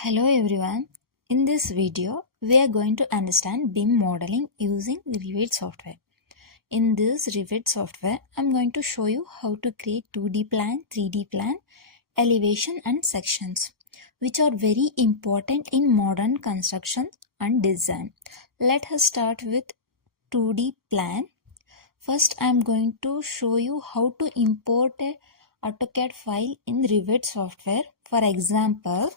Hello everyone. In this video, we are going to understand BIM modeling using Revit software. In this Revit software, I'm going to show you how to create 2D plan, 3D plan, elevation and sections, which are very important in modern construction and design. Let us start with 2D plan. First, I'm going to show you how to import a AutoCAD file in Revit software. For example,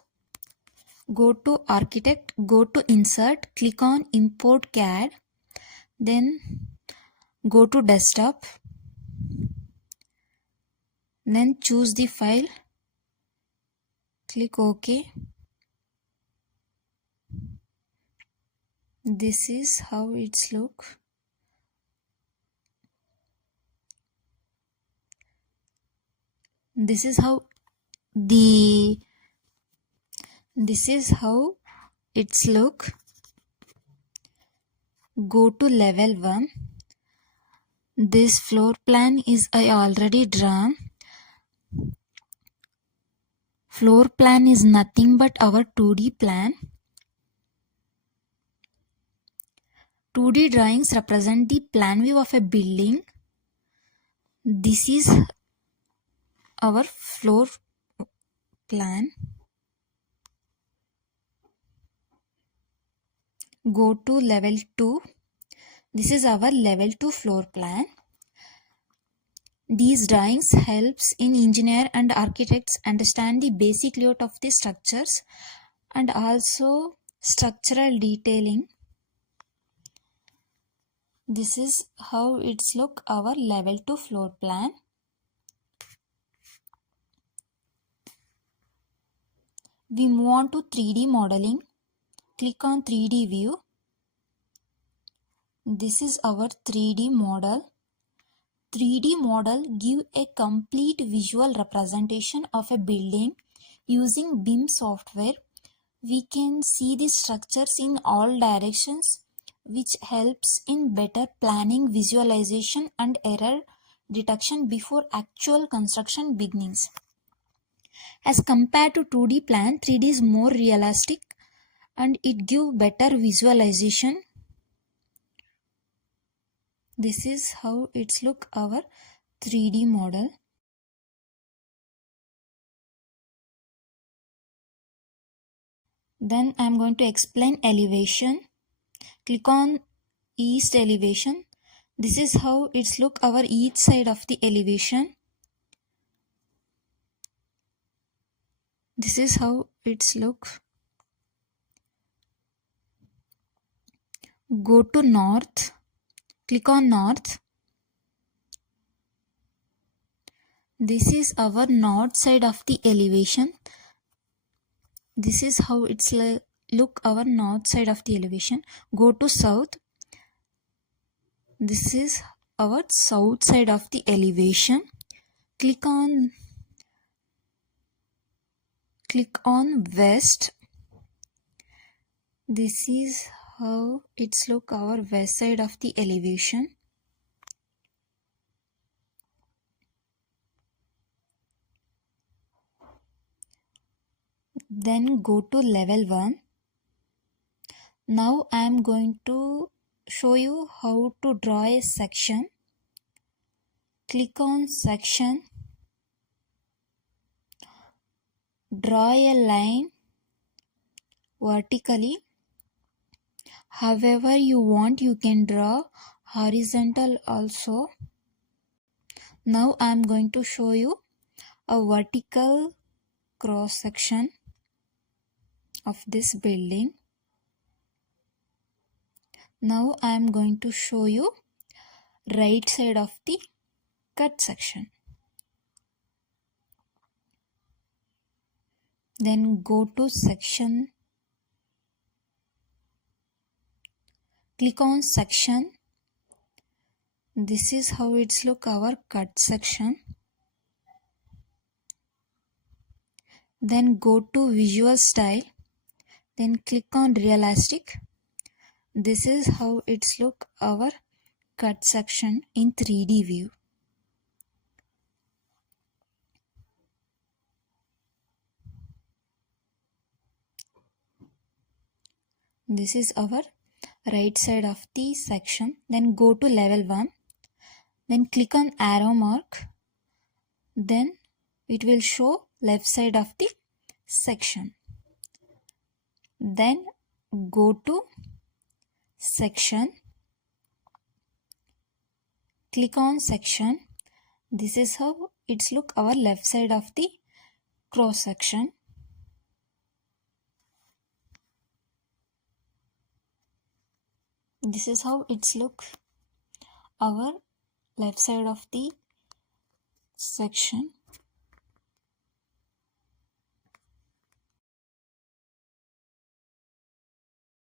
go to Architect, go to Insert, click on Import CAD, then go to Desktop, then choose the file, click OK. This is how it's look. This is how it's look. Go to level 1. This floor plan is I already drawn. Floor plan is nothing but our 2D plan. 2D drawings represent the plan view of a building. This is our floor plan. Go to level 2. This is our level 2 floor plan. These drawings helps in engineer and architects understand the basic layout of the structures and also structural detailing. This is how it's look our level 2 floor plan. We move on to 3D modeling. Click on 3D view. This is our 3D model. 3D model give a complete visual representation of a building. Using BIM software, we can see the structures in all directions, which helps in better planning, visualization and error detection before actual construction begins. As compared to 2D plan, 3D is more realistic and it gives better visualization. This is how it's look our 3D model. Then I'm going to explain elevation. Click on east elevation. This is how it's look our each side of the elevation. This is how it's look. Go to north. Click on north. This is our north side of the elevation. This is how it's look our north side of the elevation. Go to south. This is our south side of the elevation. Click on west. This is how it's look our west side of the elevation. Then go to level 1. Now I am going to show you how to draw a section. Click on section. Draw a line vertically. However you want, you can draw horizontal also. Now I am going to show you a vertical cross section of this building. Now I am going to show you right side of the cut section. Then go to section. Click on section. This is how it's look our cut section. Then go to visual style. Then click on realistic. This is how it's look our cut section in 3D view. This is our right side of the section. Then go to level 1. Then click on arrow mark. Then it will show left side of the section. Then go to section. Click on section. This is how it's look our left side of the cross section. This is how it's look our left side of the section.